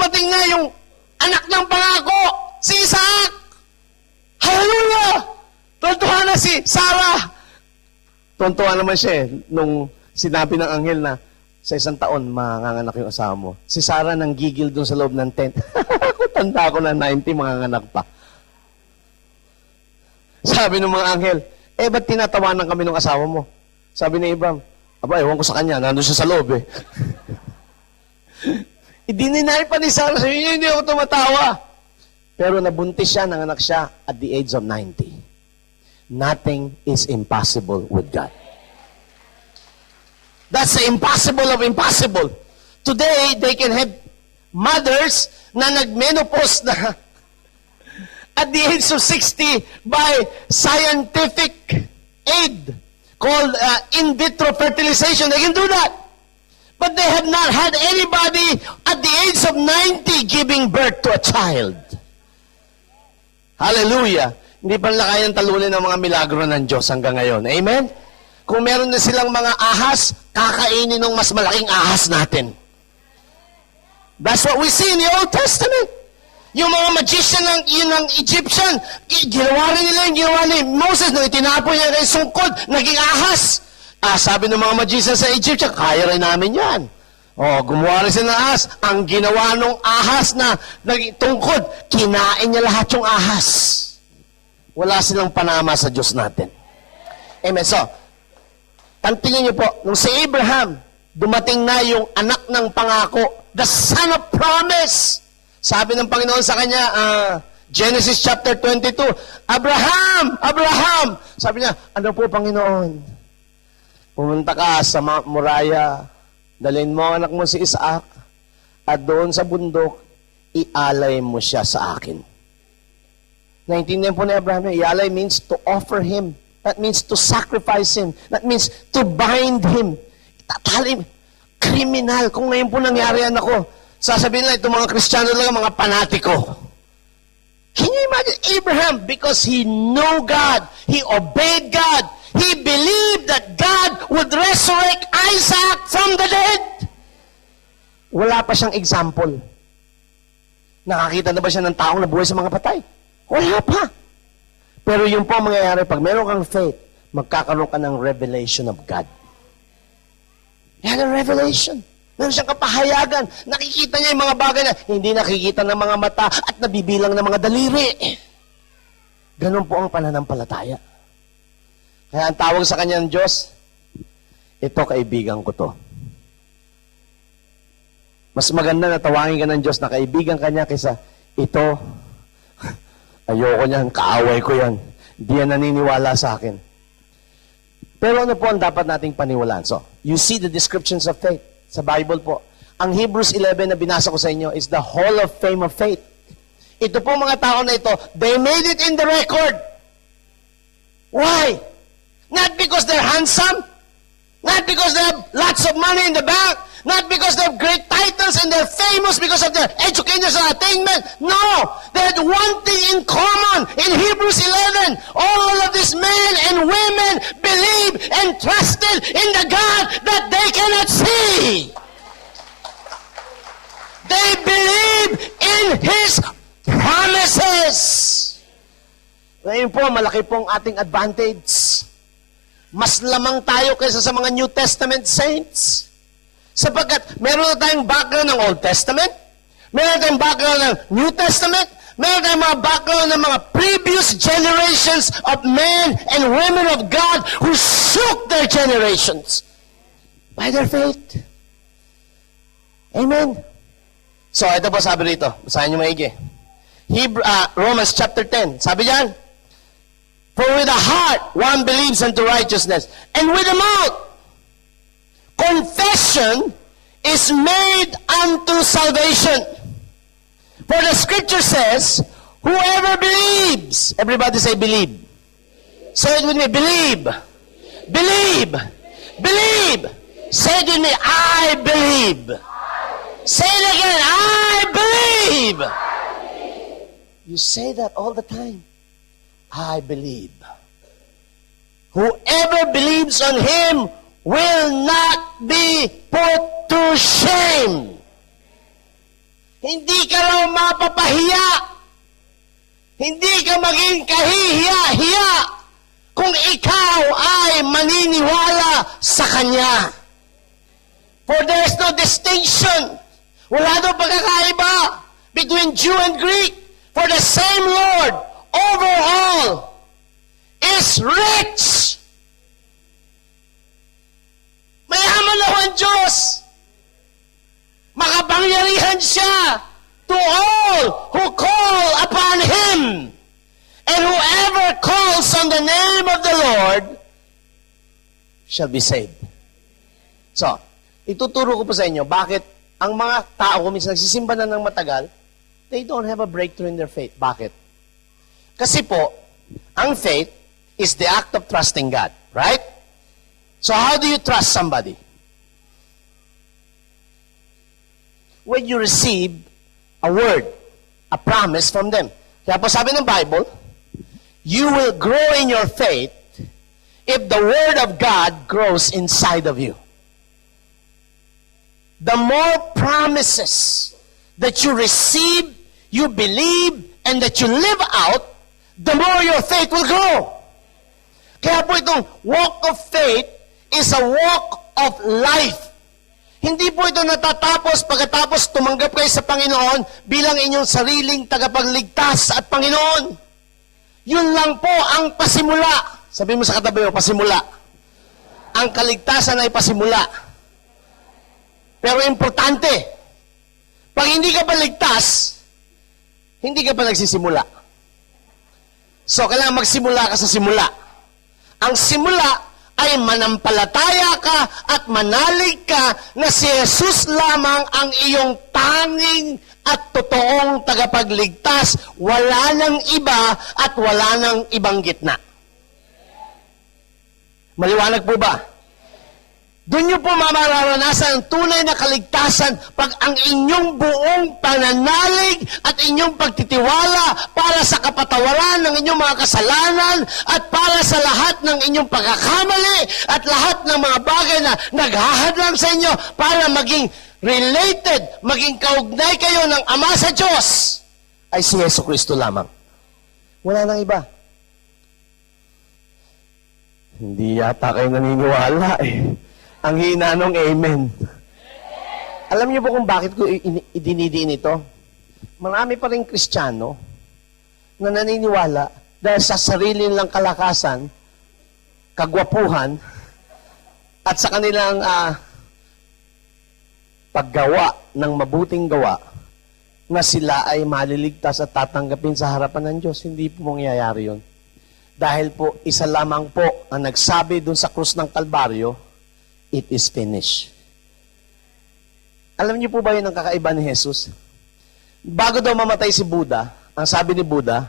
dumating na yung anak ng pangako, si Isaac. Hallelujah! Tuntua na si Sarah. Tuntua naman siya nung sinabi ng anghel na sa 1 taon, manganganak yung asawa mo. Si Sarah nang gigil dun sa loob ng tent. Tanda ko na 90, manganganak pa. Sabi ng mga anghel, ba't tinatawanan kami ng asawa mo? Sabi ni Abraham, ewan ko sa kanya, nandun siya sa loob Idininay pa ni Sarah, hindi ako tumatawa. Pero nabuntis siya, nanganak siya at the age of 90. Nothing is impossible with God. That's the impossible of impossible. Today, they can have mothers na nag-menopause na at the age of 60 by scientific aid called in vitro fertilization. They can do that. But they have not had anybody at the age of 90 giving birth to a child. Hallelujah. Hindi pa nila kayang talunin ng mga milagro ng Diyos hanggang ngayon. Amen? Kung meron na silang mga ahas, kakainin ng mas malaking ahas natin. That's what we see in the Old Testament. Yung mga magician ng Egyptian, ginawa rin nila yung ginawa ni Moses nung itinapo niya kay sungkod, naging ahas. Sabi ng mga magician sa Egypt, kaya rin namin yan. Gumawa rin sila ng ahas. Ang ginawa ng ahas na naging tungkod, kinain niya lahat yung ahas. Wala silang panama sa Diyos natin. Amen. So, tantingin niyo po, nung si Abraham, dumating na yung anak ng pangako, the son of promise. Sabi ng Panginoon sa kanya, Genesis chapter 22, Abraham! Abraham! Sabi niya, ano po Panginoon? Pumunta ka sa Mount Moriah, dalhin mo ang anak mo si Isaac, at doon sa bundok, ialay mo siya sa akin. Naintindihan po ni Abraham, ialay means to offer him. That means to sacrifice him. That means to bind him. Tatalim. Kriminal. Kung ngayon po nangyari yan ako, sasabihin nila itong mga Kristiyano lang, mga panatiko. Can you imagine Abraham? Because he knew God. He obeyed God. He believed that God would resurrect Isaac from the dead. Wala pa siyang example. Nakakita na ba siya ng taong nabuhay sa mga patay? Wala pa. Pero yun po ang mangyayari, pag meron kang faith, magkakaroon ka ng revelation of God. Yan ang revelation. Meron siyang kapahayagan. Nakikita niya yung mga bagay na hindi nakikita ng mga mata at nabibilang ng mga daliri. Ganun po ang pananampalataya. Kaya ang tawag sa kanya ng Diyos, ito kaibigan ko to. Mas maganda na tawagin ka ng Diyos na kaibigan ka niya kaysa ito, ayoko niyan, kaaway ko yan. Hindi yan naniniwala sa akin. Pero ano po ang dapat nating paniwalaan? So, you see the descriptions of faith sa Bible po. Ang Hebrews 11 na binasa ko sa inyo is the Hall of Fame of Faith. Ito po mga tao na ito, they made it in the record. Why? Not because they're handsome, not because they have lots of money in the bank, not because they have great titles and they're famous because of their educational attainment. No! They had one thing in common. In Hebrews 11, all of these men and women believed and trusted in the God that they cannot see. They believe in His promises. Ngayon po, malaki pong ating advantage. Mas lamang tayo kaysa sa mga New Testament saints. Sapagkat meron na tayong background ng Old Testament, meron na tayong background ng New Testament, meron na tayong mga background ng mga previous generations of men and women of God who shook their generations by their faith. Amen. So, ito po sabi rito. Basahin niyo maigi. Romans chapter 10. Sabi diyan, for with the heart one believes unto righteousness, and with the mouth confession is made unto salvation. For the scripture says, whoever believes, everybody say believe. Say it with me, believe. Believe. Believe. Say it with me, I believe. Say it again, I believe. You say that all the time. I believe. Whoever believes on Him will not be put to shame. Hindi ka raw mapapahiya. Hindi ka maging kahihiya-hiya kung ikaw ay maniniwala sa Kanya. For there is no distinction. Wala daw pagkakaiba between Jew and Greek. For the same Lord over all is rich. Mayaman daw ang Diyos. Makapangyarihan siya to all who call upon Him. And whoever calls on the name of the Lord shall be saved. So, ituturo ko po sa inyo bakit ang mga tao kung minsan nagsisimba na ng matagal, they don't have a breakthrough in their faith. Bakit? Kasi po, ang faith is the act of trusting God. Right? So how do you trust somebody? When you receive a word, a promise from them. Kaya po sabi ng Bible, you will grow in your faith if the Word of God grows inside of you. The more promises that you receive, you believe, and that you live out, the more your faith will grow. Kaya po itong walk of faith is a walk of life. Hindi po ito natatapos pagkatapos tumanggap kayo sa Panginoon bilang inyong sariling tagapagligtas at Panginoon. Yun lang po ang pasimula. Sabi mo sa katabi mo, pasimula. Ang kaligtasan ay pasimula. Pero importante, pag hindi ka pa ligtas, hindi ka pa nagsisimula. So, kailangan magsimula ka sa simula. Ang simula ay manampalataya ka at manalig ka na si Jesus lamang ang iyong tanging at totoong tagapagligtas. Wala nang iba at wala nang ibang gitna. Maliwanag po ba? Doon niyo po mararanasan ang tunay na kaligtasan pag ang inyong buong pananalig at inyong pagtitiwala para sa kapatawaran ng inyong mga kasalanan at para sa lahat ng inyong pagkakamali at lahat ng mga bagay na naghahadlang sa inyo para maging related, maging kaugnay kayo ng Ama sa Diyos ay si Yesu Kristo lamang. Wala nang iba. Hindi yata kayo naniniwala eh. Ang hina nung amen. Alam niyo po kung bakit ko idinidiin ito? Marami pa rin Kristiyano na naniniwala dahil sa sarili nilang kalakasan, kagwapuhan, at sa kanilang paggawa ng mabuting gawa na sila ay maliligtas at tatanggapin sa harapan ng Diyos. Hindi po mangyayari yun. Dahil po, isa lamang po ang nagsabi dun sa krus ng Kalbaryo, it is finished. Alam niyo po ba yun ang kakaiba ni Jesus? Bago daw mamatay si Buddha, ang sabi ni Buddha,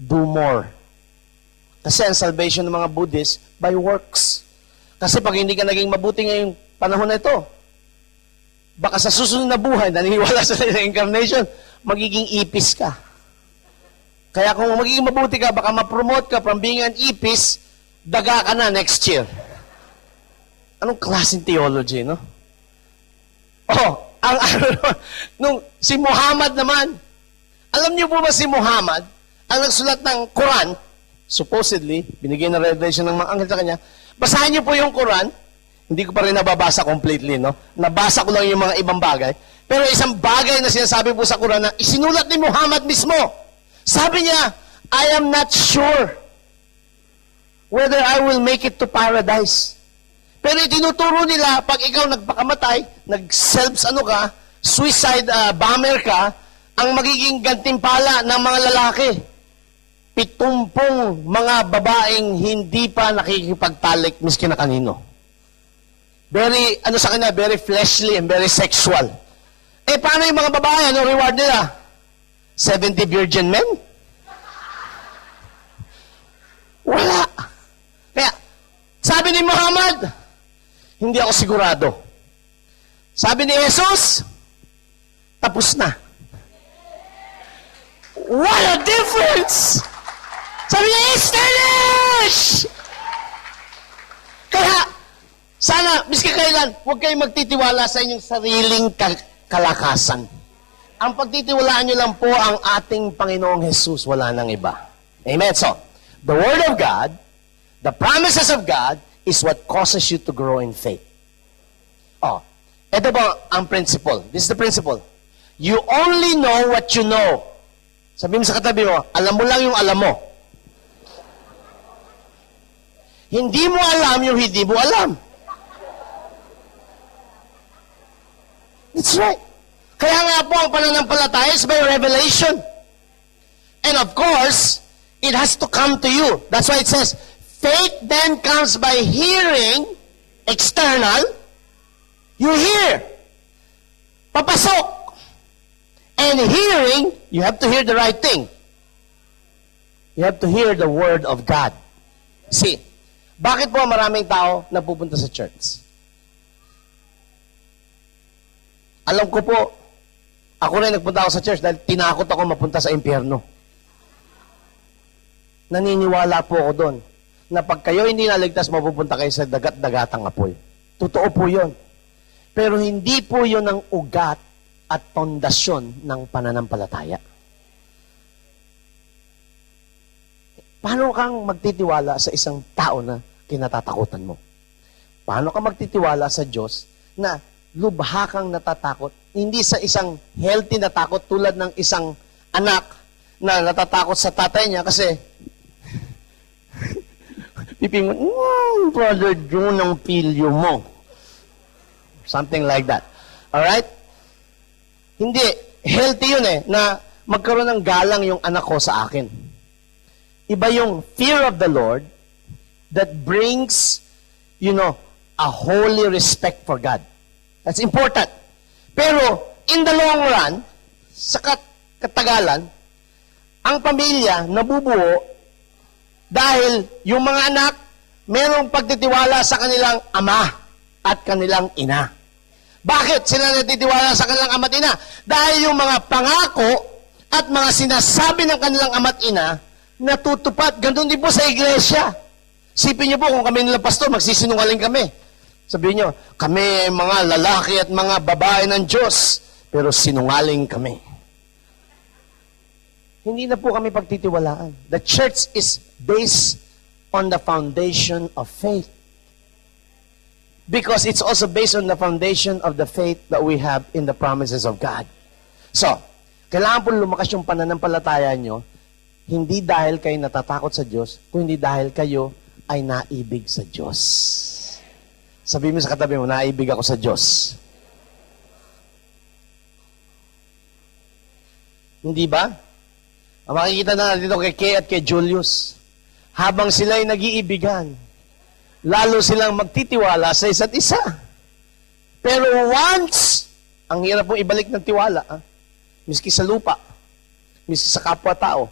do more. Kasi ang salvation ng mga Buddhists, by works. Kasi pag hindi ka naging mabuti ngayong panahon na ito, baka sa susunod na buhay, naniniwala sa reincarnation, magiging ipis ka. Kaya kung magiging mabuti ka, baka ma-promote ka from being an ipis, daga ka na next year. Anong klaseng theology, no? Oh, nung si Muhammad naman, alam niyo po ba si Muhammad, ang nagsulat ng Quran, supposedly, binigyan ng revelation ng mga anghel sa kanya, basahin niyo po yung Quran, hindi ko pa rin nababasa completely, no? Nabasa ko lang yung mga ibang bagay. Pero isang bagay na sinasabi po sa Quran na isinulat ni Muhammad mismo. Sabi niya, I am not sure whether I will make it to paradise. Pero itinuturo nila, pag ikaw nagpakamatay, suicide bomber ka, ang magiging gantimpala ng mga lalaki. 70 mga babaeng hindi pa nakikipagtalik miski na kanino. Very, sa kanya, very fleshly and very sexual. Eh, paano yung mga babae? Ano reward nila? 70 virgin men? Wala. Kaya, sabi ni Muhammad, hindi ako sigurado. Sabi ni Jesus, tapos na. What a difference! Sabi niya, it's finished! Kaya, sana, miski kailan, huwag kayong magtitiwala sa inyong sariling kalakasan. ang pagtitiwalaan nyo lang po ang ating Panginoong Jesus, wala nang iba. Amen? So, the Word of God, the promises of God, is what causes you to grow in faith. Oh, ito ba ang principle? This is the principle. You only know what you know. Sabihin mo sa katabi mo, alam mo lang yung alam mo. Hindi mo alam yung hindi mo alam. That's right. Kaya nga po ang pananampalataya is by revelation. And of course, it has to come to you. That's why it says, faith then comes by hearing, external. You hear. Papasok. And hearing, you have to hear the right thing. You have to hear the Word of God. See, bakit po maraming tao napupunta sa church? Alam ko po, ako rin nagpunta ako sa church dahil tinakot ako mapunta sa impyerno. Naniniwala po ako doon na pag kayo hindi naligtas, mapupunta kayo sa dagat-dagatang apoy. Totoo po yun. Pero hindi po yun ang ugat at pundasyon ng pananampalataya. Paano kang magtitiwala sa isang tao na kinatatakutan mo? Paano ka magtitiwala sa Diyos na lubha kang natatakot? Hindi sa isang healthy na takot tulad ng isang anak na natatakot sa tatay niya kasi pipingon, Brother June ang pilyo mo. Something like that. Alright? Hindi. Healthy yun na magkaroon ng galang yung anak ko sa akin. Iba yung fear of the Lord that brings, a holy respect for God. That's important. Pero, in the long run, sa katagalan, ang pamilya nabubuo dahil yung mga anak mayroong pagtitiwala sa kanilang ama at kanilang ina. Bakit sila natitiwala sa kanilang ama at ina? Dahil yung mga pangako at mga sinasabi ng kanilang ama at ina natutupad. Ganun din po sa iglesia. Sipin niyo po kung kami nilang pastor, magsisinungaling kami. Sabihin nyo, kami mga lalaki at mga babae ng Diyos, pero sinungaling kami. Hindi na po kami pagtitiwalaan. The church is based on the foundation of faith. Because it's also based on the foundation of the faith that we have in the promises of God. So, kailangan po lumakas yung pananampalataya nyo, hindi dahil kayo natatakot sa Diyos, kundi dahil kayo ay naibig sa Diyos. Sabihin mo sa katabi mo, naibig ako sa Diyos. Hindi ba? Ang makikita na natin dito kay Kay at kay Julius. Habang sila'y nag-iibigan, lalo silang magtitiwala sa isa't isa. Pero once, ang hirap pong ibalik ng tiwala, miski sa lupa, miski sa kapwa-tao,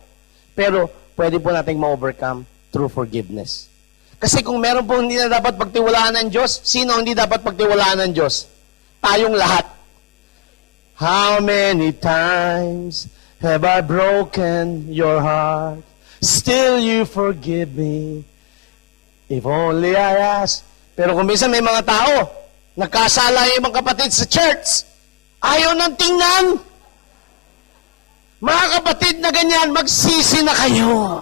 pero pwede po nating ma-overcome through forgiveness. Kasi kung meron po hindi na dapat pagtiwalaan ng Diyos, sino hindi dapat pagtiwalaan ng Diyos? Tayong lahat. How many times have I broken your heart? Still you forgive me. If only I ask. Pero kung minsan may mga tao, nagkasala yung mga kapatid sa church, ayaw nang tingnan. Mga kapatid na ganyan, magsisi na kayo.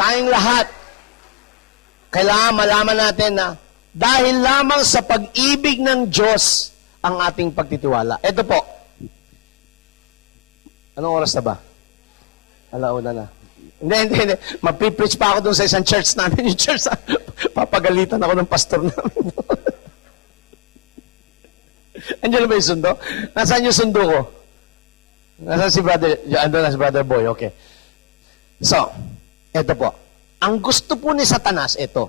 Tayong lahat, kailangan malaman natin na dahil lamang sa pag-ibig ng Diyos ang ating pagtitiwala. Ito po. Anong oras na ba? Alauna na. Hindi. Mapipreach pa ako dun sa isang church namin. Yung church, papagalitan ako ng pastor namin. Andiyan na ba yung sundo? Nasaan yung sundo ko? Nasaan si brother? Andun na si brother boy. Okay. So, eto po. Ang gusto po ni Satanas, ito.